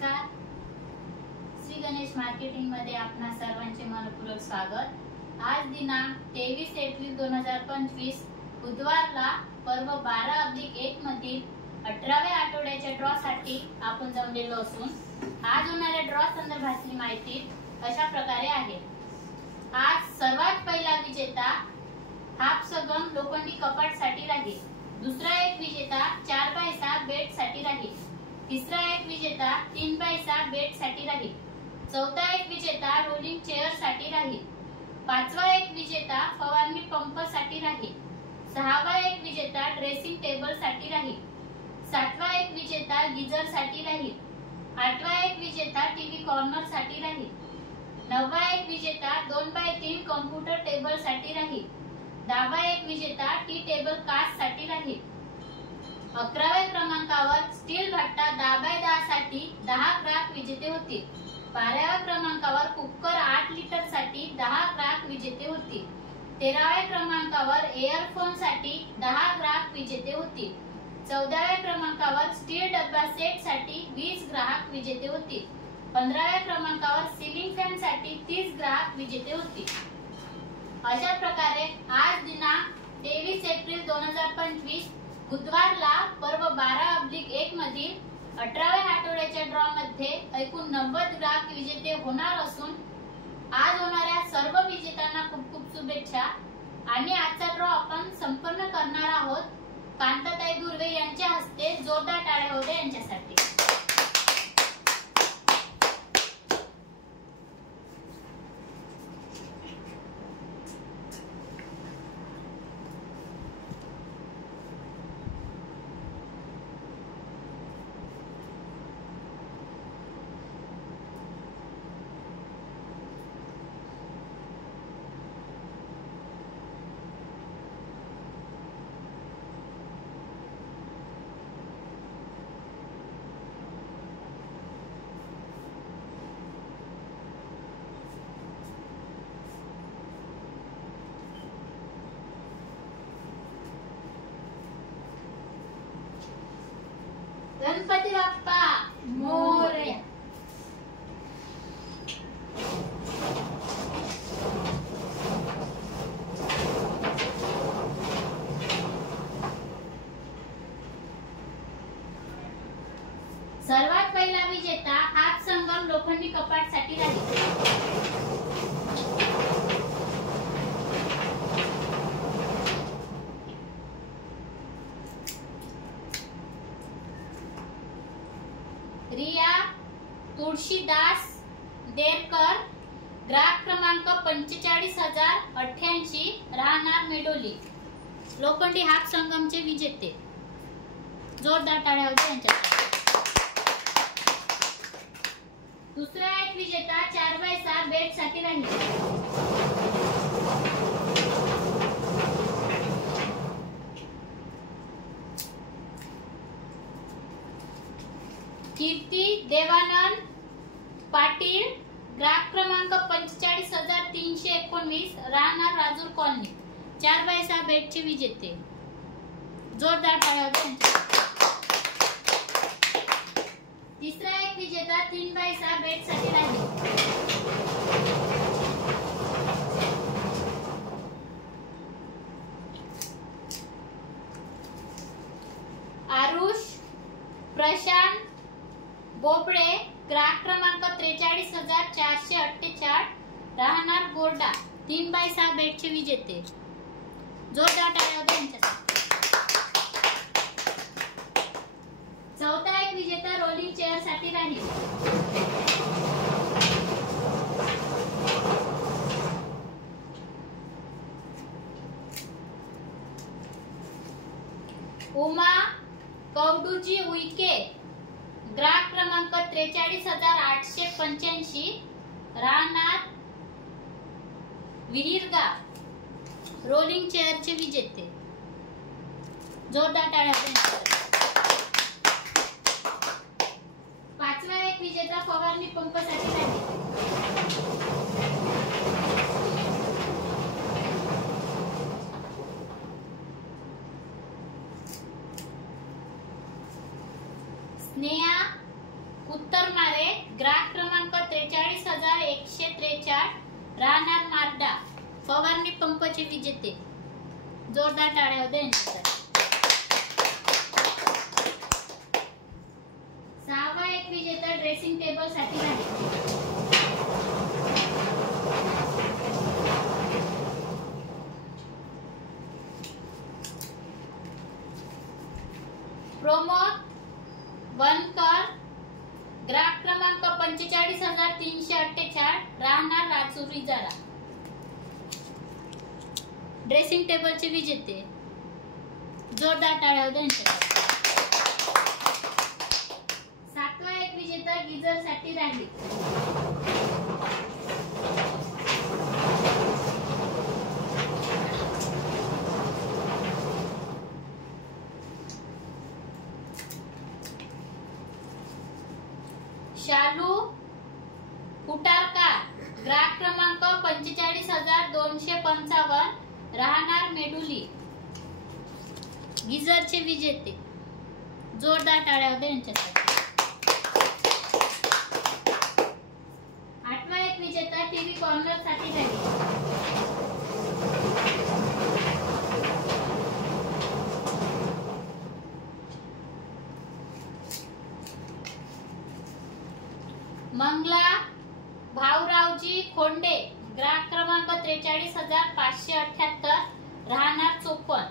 नमस्कार. श्री गणेश मार्केटिंग मध्ये आपणा सर्वांचे मनपूर्वक स्वागत. आज दिनांक 23 एप्रिल 2025 बुधवारला पर्व 12/1 मधील 18व्या आठवड्याच्या ड्रॉ साठी आपण जमलेलो असून आज होणाऱ्या ड्रॉ संदर्भातली माहिती अशा प्रकारे आहे. आज सर्वात पहिला विजेता हापसगम लोखंडी कपाट साठी राहील. दुसरा एक विजेता 4 पैसा बेट साठी राहील. तिसरा एक विजेता 3 पैसा बेट साठी राहील. चौथा एक विजेता रोलिंग चेअर साठी राहील. पाचवा एक विजेता फवारणी पंप साठी राहील. सहावा एक विजेता ड्रेसिंग टेबल साठी राहील. सातवा एक विजेता गीजर साठी राहील. आठवा एक विजेता टीव्ही कॉर्नर साठी राहील. नववा एक विजेता 2x3 कॉम्प्युटर टेबल साठी राहील. 10वा एक विजेता टी टेबल कास्ट साठी राहील. 11व्या क्रमांकावर स्टील भट्टा 10x10 साठी 10 ग्राहक विजेते होतील. 12व्या क्रमांकावर कुकर 8 लिटर साठी 10 ग्राहक विजेते होतील. 13व्या क्रमांकावर एअरफोन साठी 10 ग्राहक विजेते होतील. 14व्या क्रमांकावर स्टील डब्बा सेट साठी 20 ग्राहक विजेते होतील. 15व्या क्रमांकावर सीलिंग फॅन साठी 30 ग्राहक विजेते होतील. अशा प्रकारे आज दिनांक 23 एप्रिल 2025 बुधवारला पर्व 12/1 मधील 18व्या आठवड्याच्या ड्रॉ मध्ये एकूण 90 ग्राहक विजेते होणार असून आज होणाऱ्या सर्व विजेत्यांना खूप खूप शुभेच्छा. आणि आजचा ड्रॉ आपण संपन्न करणार आहोत कांताताई दुर्वे यांच्या हस्ते. जोरदार टाळ्या होऊ द्या यांच्यासाठी. गणपती बाप्पा मोरया. सर्वात पहिला विजेता हापसंगम लोखंडी कपाट साठी राहील. रिया तुळशीदास देरकर, ग्राहक क्रमांक 45,088, राहणार मेडोली, लोखंडी हाप संगमचे विजेते. जोरदार टाळ्या होऊ द्या यांच्यासाठी. दुसरा एक विजेता 4x7 बेट साठी राहील. कीर्ती देवानंद पाटील, ग्राहक क्रमांक 45,319, राहणार राजूर कॉलनी, 4x6 बेटचे विजेते. जोरदार टाळ्या होऊ द्या. तिसरा एक विजेता 3x6 बेट साठी राहील. आरुष प्रशांत बोबडे, ग्राहक क्रमांक 43,448, राहणार गोरडा, 3x6 बेटचे विजेते. जोरदार टाळ्या होऊ द्या यांच्यासाठी. चौथा एक विजेता रोलिंग चेअर साठी राहील. उमा कवडूजी उईके, ग्राहक क्रमांक 43,885, राहणार विहिरगा, रोलिंग चेअरचे विजेते. जोरदार टाळ्या. पाचवा एक विजेता फवारणी पंप साठी राहील. स्नेहा उत्तर मारे ग्राहक क्रमांक 43,143 राहणार मार्डा फवारणी पंपचे विजेते. जोरदार टाळ्या होत्या यांच्यासाठी. 6वा एक विजेता ड्रेसिंग टेबल साठी राहील. प्रमोद वनकर ग्राहक क्रमांक 45,348 राहणार राजूर इजारा ड्रेसिंग टेबलचे विजेते. जोरदार टाळ्या होत्या यांच्यासाठी. 7वा एक विजेता गीजर साठी राहील. शालू कुटारकार ग्राहक क्रमांक 45,255 राहणार मेडुली गीजरचे विजेते. जोरदार टाळ्या होत्या यांच्यासाठी. 8वा एक विजेता टीव्ही कॉर्नर साठी राहील. मंगला भाऊरावजी खोंडे ग्राहक क्रमांक 43,578 राहणार चोपन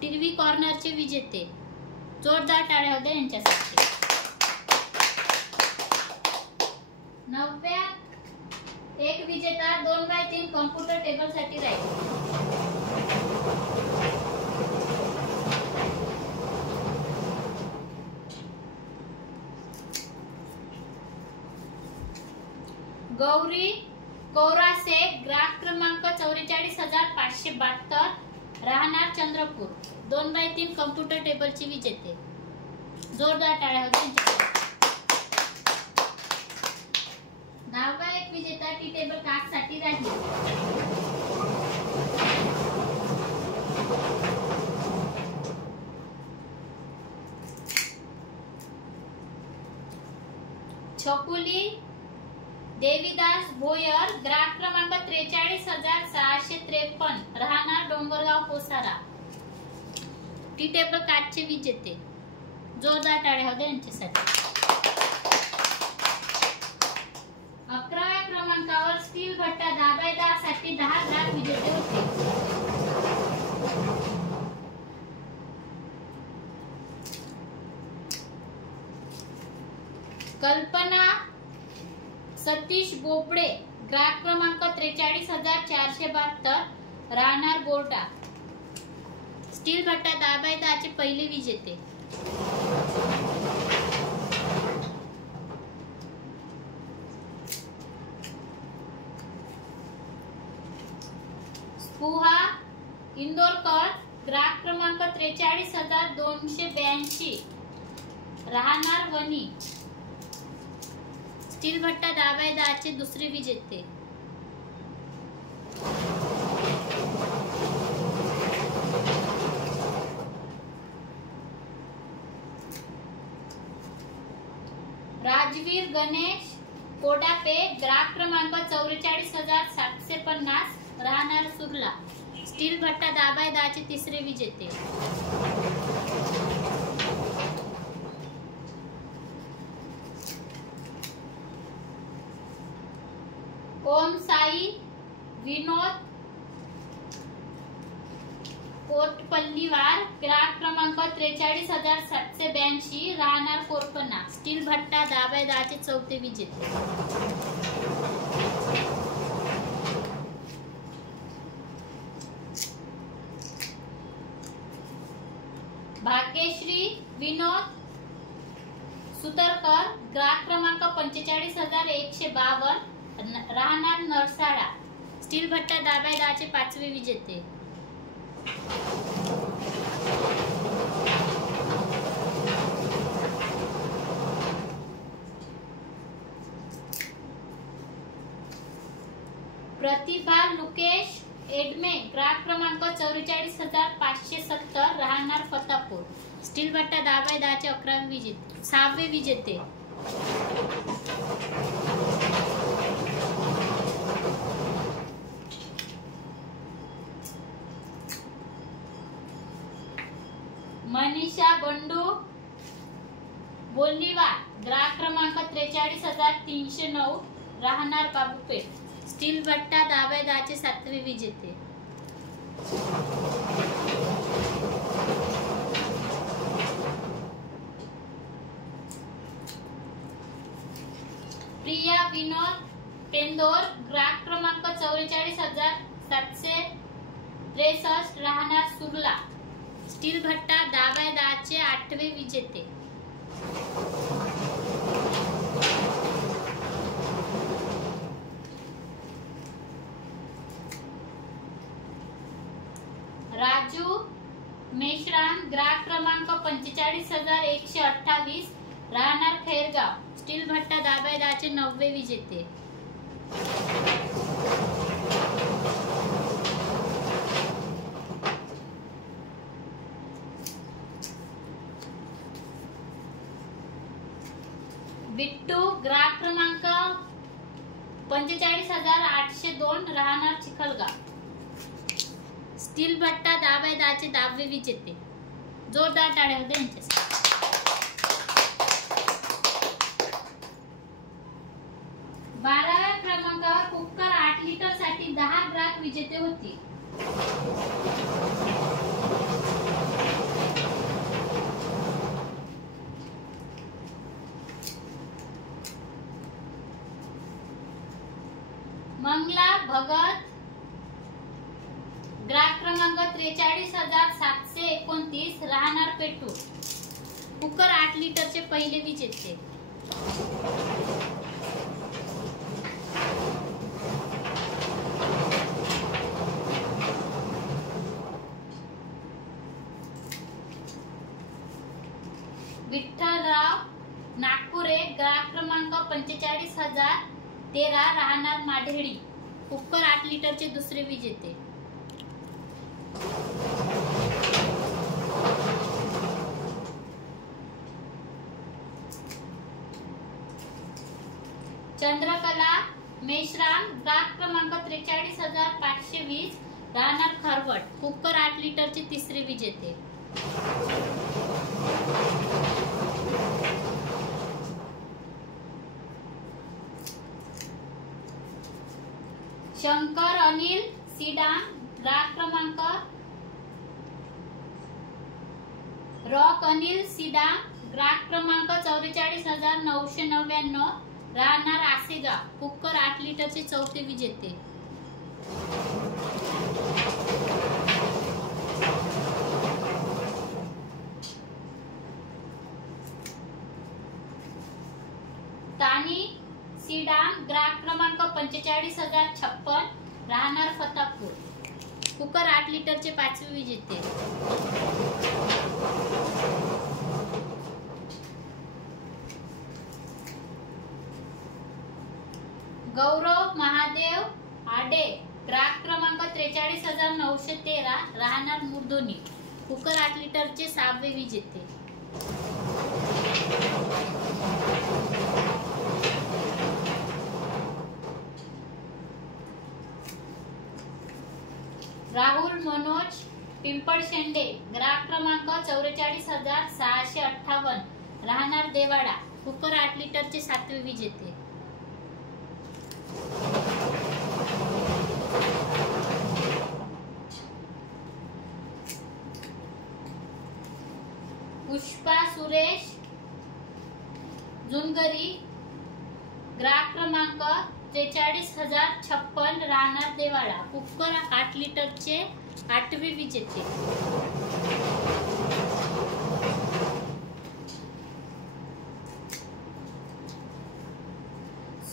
टीव्ही कॉर्नरचे विजेते. जोरदार टाळ्या होत्या यांच्यासाठी. 9व्या एक विजेता 2x3 कॉम्प्युटर टेबल साठी राहील. गौरी कौरासे ग्राहक क्रमांक 44,572 राहणार चंद्रपूर 2x3 कॉम्प्युटर टेबलचे विजेते. जोरदार टाळ्या होत्या यांच्यासाठी. 9वा एक विजेता टी टेबल काच साठी राहील. छकुली देवीदास भोयर ग्राहक क्रमांक 43,653 राहणार डोंगरगाव पोसारा टी टेबल काचचे विजेते. जोरदार टाळ्या होत्या यांच्यासाठी. 11व्या क्रमांकावर स्टील भट्टा दाबायदार साठी 10 ग्राहक विजेते होते. कल्पना सतीश बोबडे ग्राहक क्रमांक 43,472 राहणार बोर्डा स्टील भट्टा दाबायदाचे पहिले विजेते. स्पुहा इंदोरकर ग्राहक क्रमांक 43,282 राहणार वनी स्टील भट्टा दाबायदाचे दुसरे विजेते. राजवीर गणेश कोडापे ग्राहक क्रमांक 44,750 राहणार सुरला स्टील भट्टा दाबायदाचे तिसरे विजेते. ओम साई विनोद कोटपल्लीवार ग्राहक क्रमांक 43,782 राहणार कोरपना स्टील भट्टा दाबायदाचे चौथे विजेते. भाग्यश्री विनोद सुतरकर ग्राहक क्रमांक 45,152 राहणार नरसाळा स्टील भट्टा दाबायदाचे पाचवे विजेते. प्रतिभा लुकेश एडमे ग्राहक क्रमांक 44,570 राहणार फतापूर स्टील भट्टा दाबायदाचे 11वे विजेते 6वे विजेते. मनीषा बंडू बोल्लीवार, ग्राहक क्रमांक 43,309, राहणार बाबूपेठ, स्टील भट्टा दावेदाचे 7वे विजेते. प्रिया विनोद पेंदोर, ग्राहक क्रमांक 44,763, राहणार सुरला, स्टील भट्टा दावेदाचे 8वे विजेते. राजू मेश्राम, ग्राहक क्रमांक 45,128, राहणार खैरगाव, स्टील भट्टा दावेदाचे 9वे विजेते. बिट्टू, ग्राहक क्रमांक 45,802, राहणार चिखलगाव, स्टील भट्टा दावेदाचे 10वे विजेते. जोरदार टाळ्या होते यांच्यासाठी. 12व्या क्रमांकावर कुकर 8 लिटर साठी 10 ग्राहक विजेते होती. मंगला भगत, ग्राहक क्रमांक 43,729, राहणार पेटू, कुकर 8 लिटरचे पहिले विजेते. विठ्ठलराव नागपुरे, ग्राहक क्रमांक 45,013, राहणार माढेडी, कुकर 8 लिटरचे 2रे विजेते. चंद्रकला मेश्राम, ग्राहक क्रमांक 43,520, राहणार खरवट, कुकर 8 लिटरचे 3रे विजेते. शंकर अनिल सीडाम, ग्राहक क्रमांक रॉक अनिल सीडाम, ग्राहक क्रमांक 44,999, राहणार आसेगाव, कुकर 8 लिटरचे 4थे विजेते. तानी सीडाम, ग्राहक क्रमांक 45,056, राहणार फतापूर, कुकर 8 लिटरचे 5वे विजेते. गौरव महादेव आडे, ग्राहक क्रमांक 43,913, राहणार मुरदोनी, कुकर 8 लिटरचे 6वे विजेते. राहुल मनोज पिंपळशेंडे, ग्राहक क्रमांक 44,658, राहणार देवाडा, कुकर 8 लिटरचे 7वे विजेते. पुष्पा सुरेश जुनगरी, ग्राहक क्रमांक 43,056, राहणार देवाडा, कुकर 8 लिटरचे 8वे विजेते.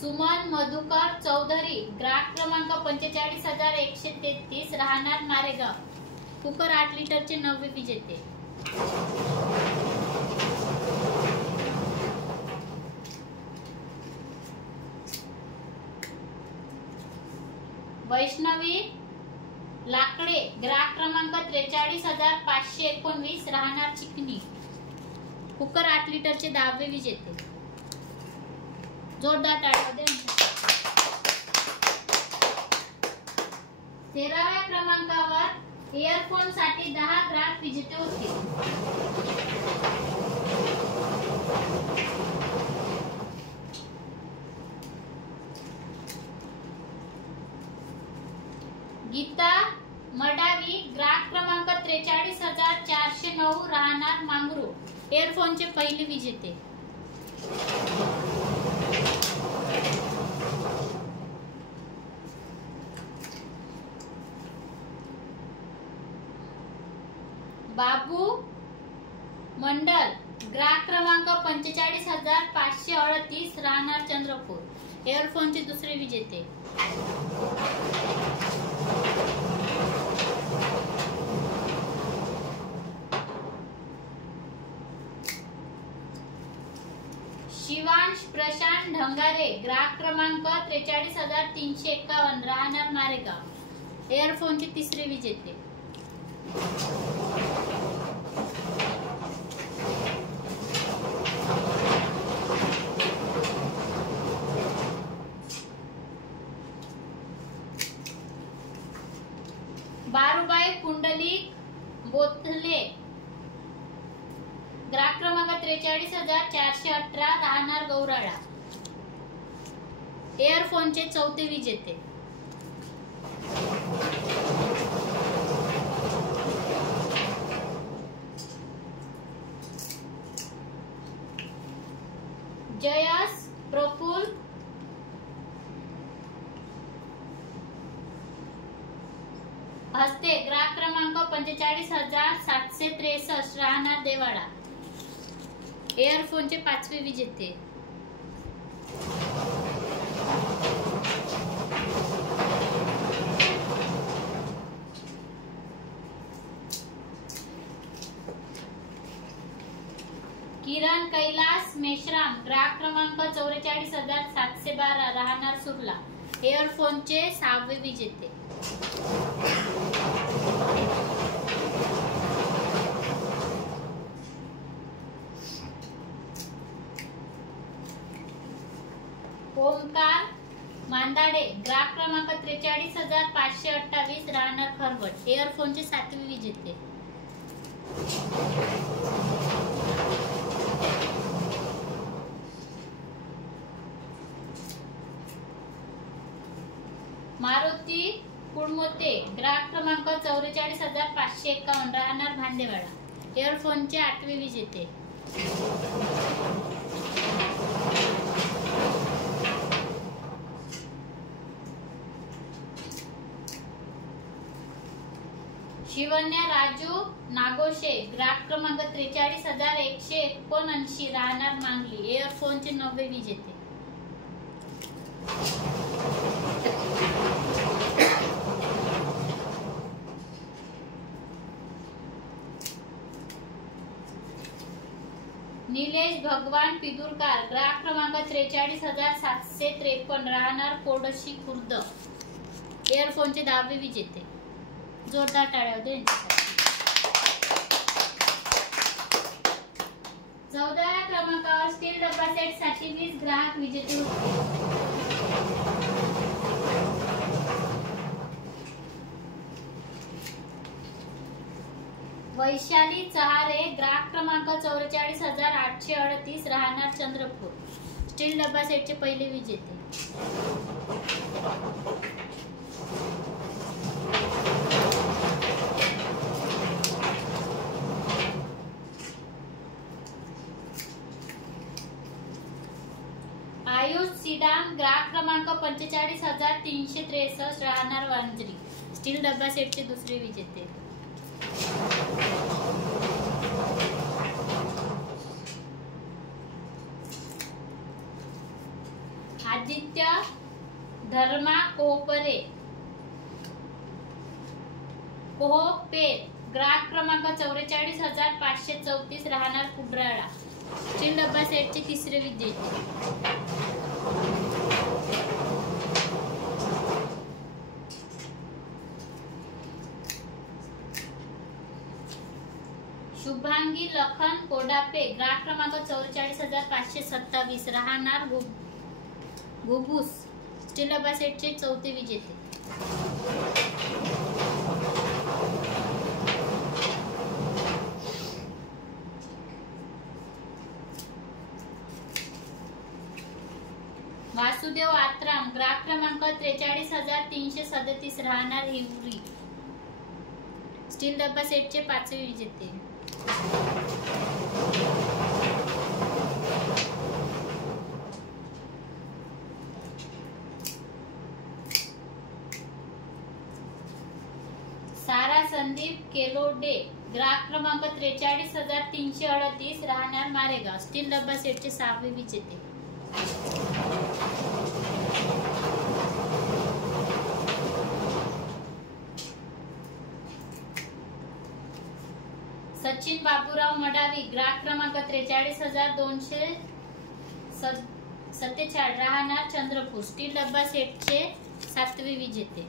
सुमन मधुकर चौधरी, ग्राहक क्रमांक 45,133, राहणार मारेगाव, कुकर 8 लिटरचे 9वे विजेते. वैष्णवी लाकडे, ग्राहक क्रमांक 43,519, राहणार चिकणी, कुकर 8 लिटरचे 10वे विजेते. जोरदार टाळ्या द्या. 13व्या क्रमांकावर इयरफोन साठी 10 ग्राहक विजेते होते. गीता मडावी ग्राहक क्रमांक 43,409 राहणार मांगरू इयरफोनचे पहिले विजेते. बाबू मंडल ग्राहक क्रमांक 45,538 राहणार चंद्रपूर इयरफोनचे दुसरे विजेते. शिवांश प्रशांत ढंगारे ग्राहक क्रमांक 43,351 राहणार मारेगाव इयरफोनचे तिसरे विजेते. बारूबाई कुंडलिक बोथले ग्राहक क्रमांक 43,418 राहणार गौराळा इयरफोनचे चौथे विजेते. जयस प्रफुल्ल हस्ते ग्राहक क्रमांक 45,763 राहणार देवाडा इयरफोनचे पाचवे विजेते. किरण कैलास मेश्राम ग्राहक क्रमांक 44,712 राहणार सुरला इयरफोनचे 6वे विजेते. ओमकार मांदाडे ग्राहक क्रमांक 43,528 राहणार खरवट इयरफोनचे 7वे विजेते. मारुती कुडमोते ग्राहक क्रमांक 44,551 राहणार भांडेवाडा इयरफोनचे 8वे विजेते. शिवन्या राजू नागोशे ग्राहक क्रमांक 43,179 राहणार मांगली इयरफोनचे 9वे विजेते. निलेश भगवान पिदुरकार ग्राहक क्रमांक 43,753 राहणार कोडशी खुर्द इयरफोनचे 10वे विजेते. जोरदार टाळ्या द्या. 14व्या क्रमांकावर स्टील डब्बा सेट साठी 20 ग्राहक विजेते होते. वैशाली चहारे ग्राहक क्रमांक 44,838 राहणार चंद्रपूर स्टील डब्बा सेटचे पहिले विजेते. आयुष सीडाम ग्राहक क्रमांक 45,363 राहणार वांजरी स्टील डब्बा सेटचे दुसरे विजेते. आदित्य धर्मा कोहपरे कोहपेर ग्राहक क्रमांक 44,534 राहणार कुबराळा स्टील डब्बा सेटचे तिसरे विजेते. शुभांगी लखन कोडापे ग्राहक क्रमांक 44,527 राहणार घुगुस स्टील डबा सेटचे 4थे विजेते. वासुदेव आत्राम ग्राहक क्रमांक 43,337 राहणार हिवरी स्टील डब्बा सेटचे 5वे विजेते. सारा संदीप केलोडे ग्राहक क्रमांक 43,338 राहणार मारेगाव स्टील डब्बा सेटचे 6वे विजेते. सचिन बाबूराव मडावी ग्राहक क्रमांक 43,247 राहणार चंद्रपूर स्टील डब्बा सेटचे 7वे विजेते.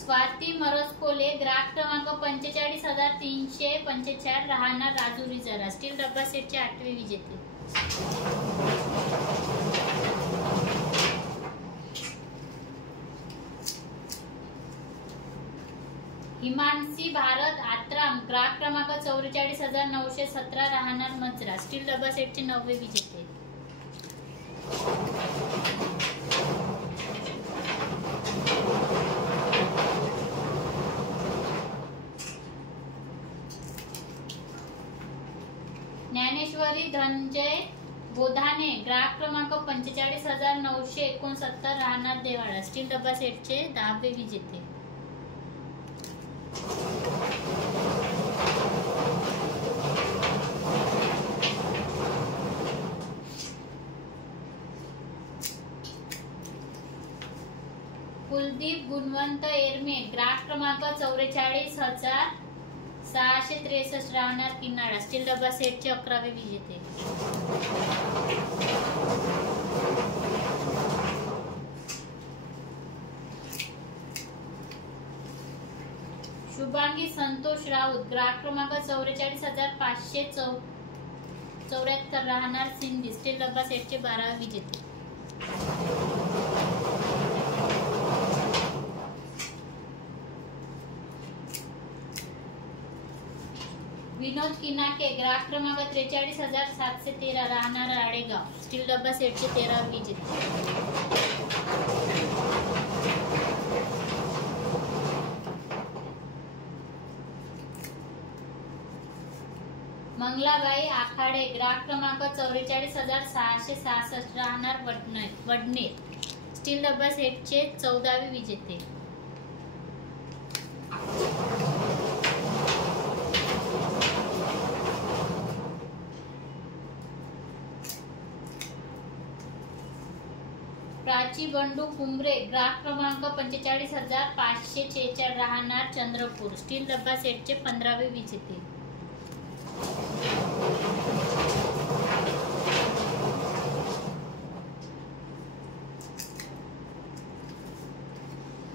स्वाती मरसकोले ग्राहक क्रमांक 45,345 राहणार राजुरी जरा स्टील डब्बा सेटचे 8वे विजेते. हिमांशी भारत आत्राम ग्राहक क्रमांक 44,917 राहणार मजरा स्टील डब्बा सेटचे 9वे विजेते. ज्ञानेश्वरी धनंजय बोधाने ग्राहक क्रमांक 45,969 राहणार देवाळा स्टील डब्बा सेटचे 10वे विजेते. कुलदीप गुणवंत एरमे ग्राहक क्रमांक 44,663 राहणार किन्नाळा स्टील डब्बा सेटचे 11वे विजेते. शुभांगी संतोष राऊत ग्राहक क्रमांक 44,574 राहणार सिंधी स्टील डब्बा सेटचे 12वे विजेते. विनोद किनाके ग्राहक क्रमांक 43,713 राहणार आडेगाव स्टील डब्बा सेटचे 13वे विजेते. मंगलाबाई आखाडे ग्राहक क्रमांक 44,666 राहणार वडणे स्टील डब्बा सेटचे 14वे विजेते. प्राची बंडू कुंभरे ग्राहक क्रमांक 45,546 राहणार चंद्रपूर स्टील डब्बा सेटचे 15वे विजेते.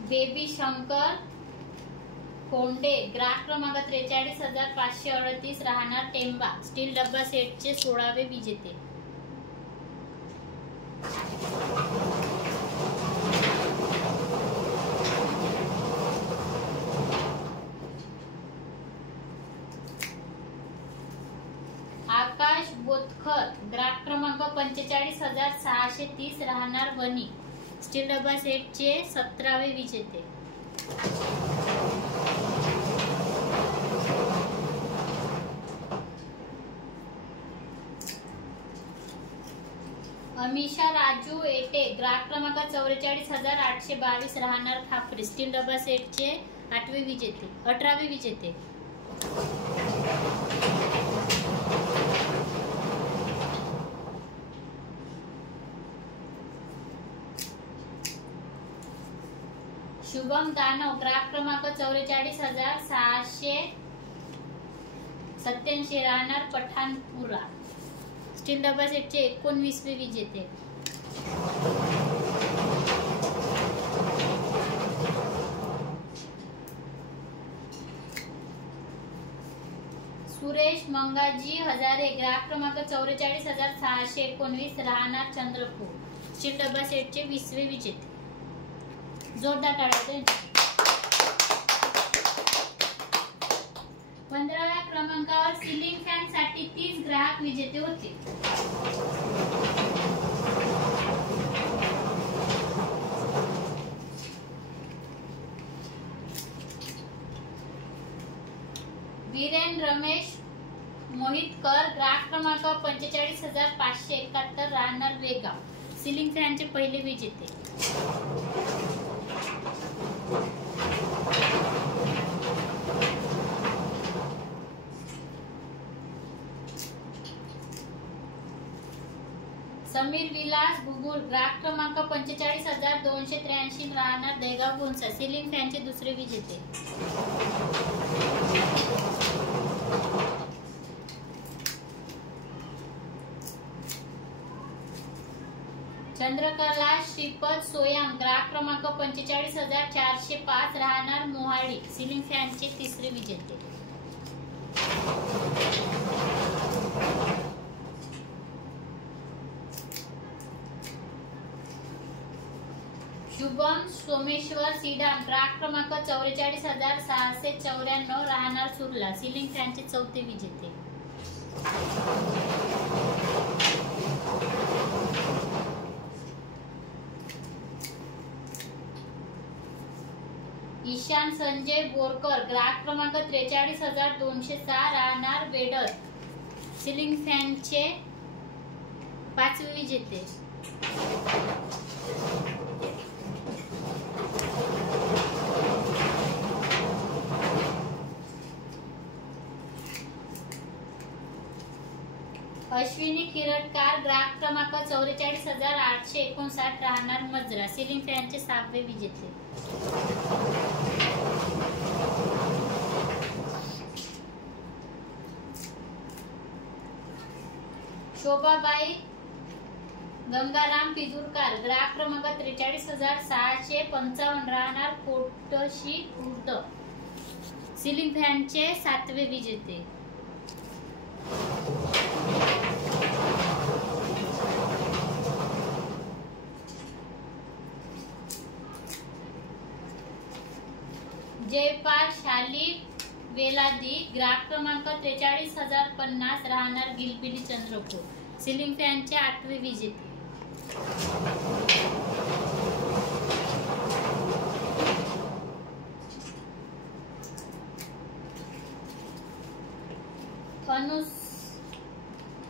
बेबी शंकर कोंडे ग्राहक क्रमांक 43,538 राहणार टेंबा स्टील डब्बा सेटचे 16वे विजेते. आकाश बोतखर ग्राहक क्रमांक 45,630 राहणार वणी स्टील डब्बा सेटचे 17वे विजेते. अमिषा राजू एटे ग्राहक क्रमांक 44,822 राहणार खापरी स्टील डब्बा सेटचे 18वे विजेते. शुभम दानव ग्राहक क्रमांक 44,687 राहणार पठाणपुरा स्टील डब्बा सेटचे 19वे विजेते. सुरेश मंगाजी हजारे, ग्राहक क्रमांक 44,619, राहणार चंद्रपूर, स्टील डबा सेटचे 20वे विजेते. जोरदार टाळ्या. 15व्या क्रमांकावर सिलिंग फॅन साठी 30 ग्राहक विजेते होते. वीरेन रमेश मोहितकर, ग्राहक क्रमांक 45,571, राहणार वेगाव, सिलिंग फॅनचे पहिले विजेते. समीर विलास घुगुल, ग्राहक क्रमांक 45,283, राहणार दहेगाव घोणसा, सिलिंग फॅनचे दुसरे विजेते. चंद्रकला श्रीपद सोयाम, ग्राहक क्रमांक 45,405, राहणार मोहाडी, सिलिंग फॅनचे तिसरे विजेते. शुभम सोमेश्वर सीडाम, ग्राहक क्रमांक 44,694, राहणार सुरला, सिलिंग फॅनचे चौथे विजेते. ईशान संजय बोरकर, ग्राहक क्रमांक 43,206, राहणार वेडर, सिलिंग फॅनचे 5वे विजेते. अश्विनी किरटकार, ग्राहक क्रमांक 44,859, राहणार मजरा, सिलिंग फॅनचे 6वे विजेते. शोभाबाई गंगाराम पिदुरकर, ग्राहक क्रमांक 43,655, राहणार कोटशी खुर्द, सिलिंग फॅनचे 7वे विजेते. जयपाल शाली वेलादी, ग्राहक क्रमांक 43,050, राहणार गिलबिली चंद्रपूर, सिलिंग फॅनचे 8वे विजेते.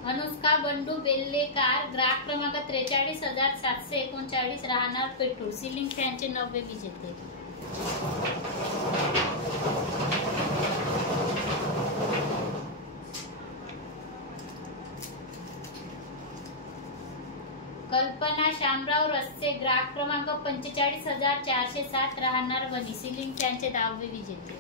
अनुष्का बंडू बेल्लेकार, ग्राहक क्रमांक 43,739, राहणार पेट्रोल, सिलिंग फॅनचे 9वे विजेते. कल्पना शामराव रस्ते, ग्राहक क्रमांक 45,407, राहणार वणी, सिलिंग फॅनचे 10वे विजेते.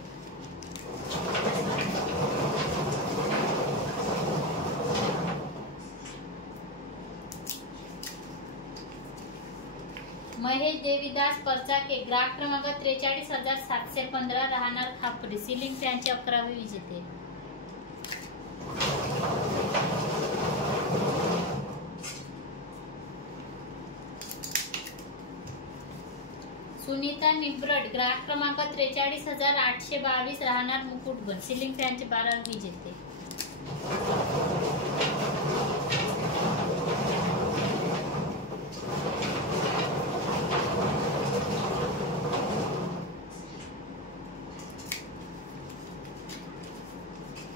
महेश देवीदास परचाके, ग्राहक क्रमांक 43,715, राहणार खापरी, सिलिंग फॅनचे 11वे विजेते. सुनीता निब्रड, ग्राहक क्रमांक 43,822, राहणार मुकुटबन, सिलिंग फॅनचे 12वे विजेते.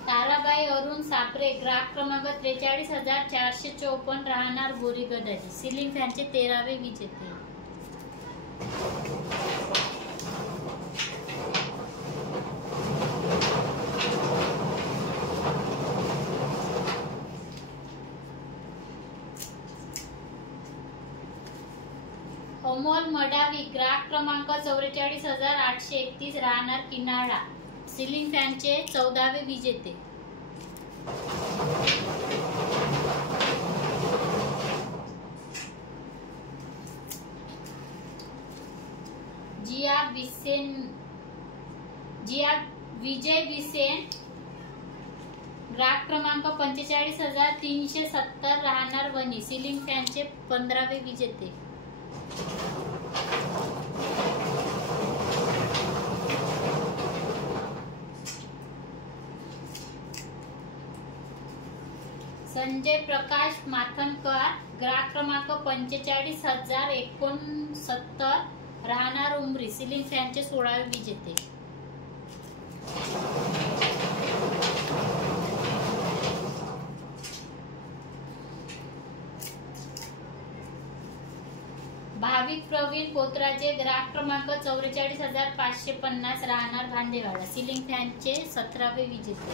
ताराबाई अरुण सापरे, ग्राहक क्रमांक 43,454, राहणार बोरी गदाची, सिलिंग फॅनचे 13वे विजेते. अमोल मडावी, ग्राहक क्रमांक 44,831, राहणार किनाळा, सिलिंग फॅनचे 14वे विजेते. जिया विजय बिसेन, ग्राहक क्रमांक 45,370 राहणार वणी, सिलिंग फॅनचे 15वे विजेते. संजय प्रकाश माथनकर, ग्राहक क्रमांक 45,069 राहणार उमरी, सिलिंग फॅनचे 16वे विजेते. भाविक प्रवीण पोतराजे, ग्राहक क्रमांक 44,550 राहणार भांदेवाडा, सिलिंग फॅनचे 17वे विजेते.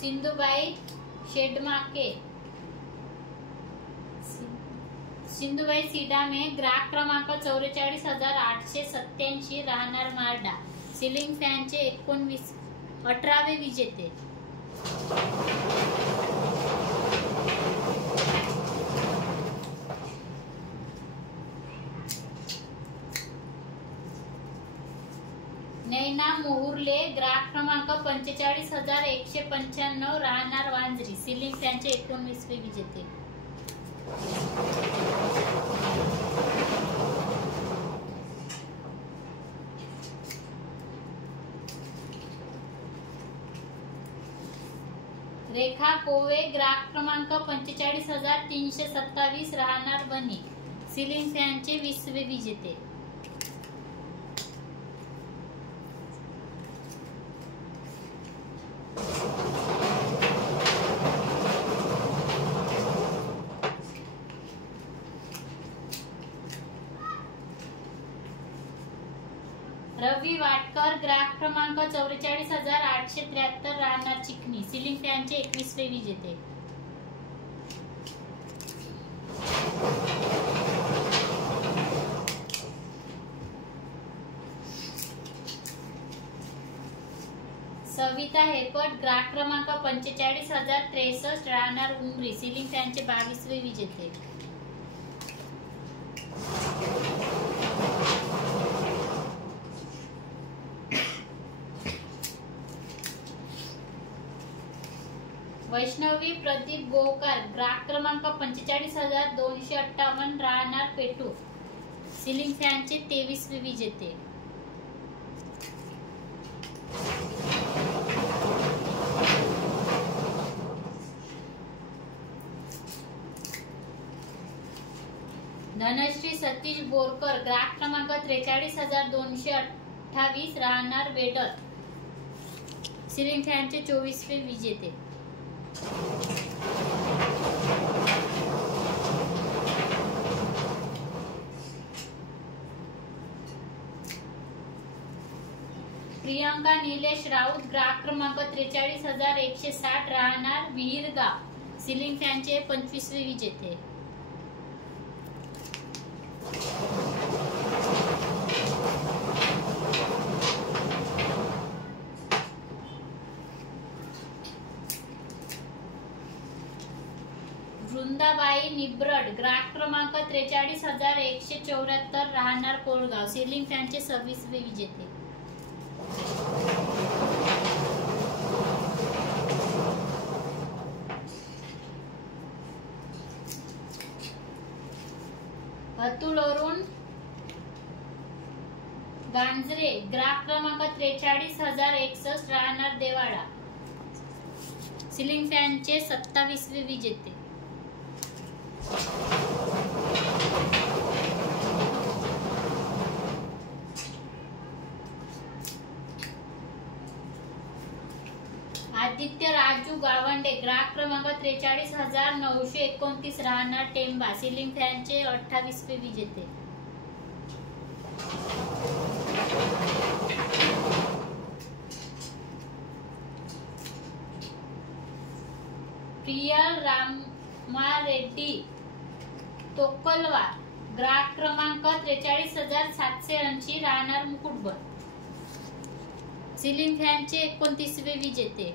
सिंधुबाई शेडमाके, सिंधुबाई सिडामे, ग्राहक क्रमांक 44,887 राहणार मारडा, सिलिंग फॅनचे 18वे विजेते. नैना मोहुर्ले, ग्राहक क्रमांक 45,195 राहणार वांजरी, सिलिंग फॅनचे 19वे विजेते. रेखा कोवे, ग्राहक क्रमांक 45,327 राहणार बनी, सिलिंग फॅनचे 20वे विजेते. रवी वाटकर, ग्राहक क्रमांक 44,873 राहणार चिकनी, सिलिंग फॅनचे 21वे विजेते. सविता हेपट, ग्राहक क्रमांक 45,063 राहणार उमरी, सिलिंग फॅनचे 22वे विजेते. वैष्णवी प्रदीप गोकर, ग्राहक क्रमांक 45,258 राहणार पेटू, सिलिंग फॅनचे 23वे विजेते. धनश्री सतीश बोरकर, ग्राहक क्रमांक 43,228 राहणार वेडर, सिलिंग फॅनचे 24वे विजेते. प्रियंका निलेश राऊत, ग्राहक क्रमांक 43,160 राहणार विहीरगाव, सिलिंग फॅनचे 25वे विजेते. वृंदाबाई निब्रड, ग्राहक क्रमांक 43,174 राहणार कोळगाव, सिलिंग फॅनचे 26वे विजेते. अतुल अरुण गांजरे, ग्राहक क्रमांक 43,061 राहणार देवाडा, सिलिंग फॅनचे 27वे विजेते. आदित्य राजू गावंडे, ग्राहक क्रमांक 43,929 राहणार टेंबा, सिलिंग फॅनचे 28वे विजेते. प्रियल रामारेड्डी तोकलवा, ग्राहक क्रमांक 43,780 राहणार मुकुटबन, सिलिंग फॅनचे 29वे विजेते.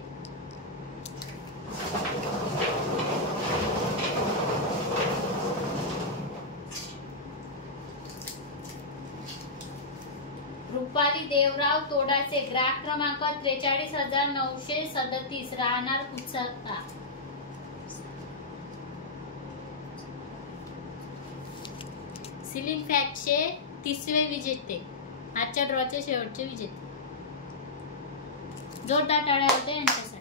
रुपाली देवराव तोडाचे, ग्राहक क्रमांक 43,937, राहणार कुचका. सिलिंग फॅक्टचे 30वे विजेते, आजच्या ड्रॉचे शेवटचे विजेते. जोरदार टाळ्या होते यांच्यासाठी.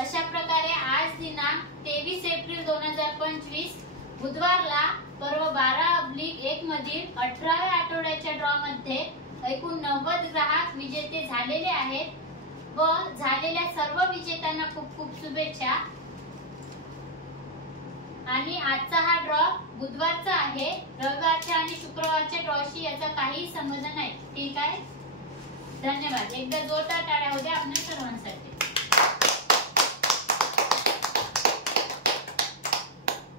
अशा प्रकारे आज दिनांक 23 एप्रिल 2025 बुधवारला पर्व 12/1 मधील 18व्या आठवड्याच्या ड्रॉ मध्ये एकूण 90 ग्राहक विजेते झालेले आहेत व झालेल्या सर्व विजेत्यांना खूप खूप शुभेच्छा. आणि आजचा हा ड्रॉ बुधवारचा आहे, रविवारच्या आणि शुक्रवारच्या ड्रॉशी याचा काही संबंध नाही. ठीक आहे, धन्यवाद. एकदा जोरदार टाळ्या होऊ द्या.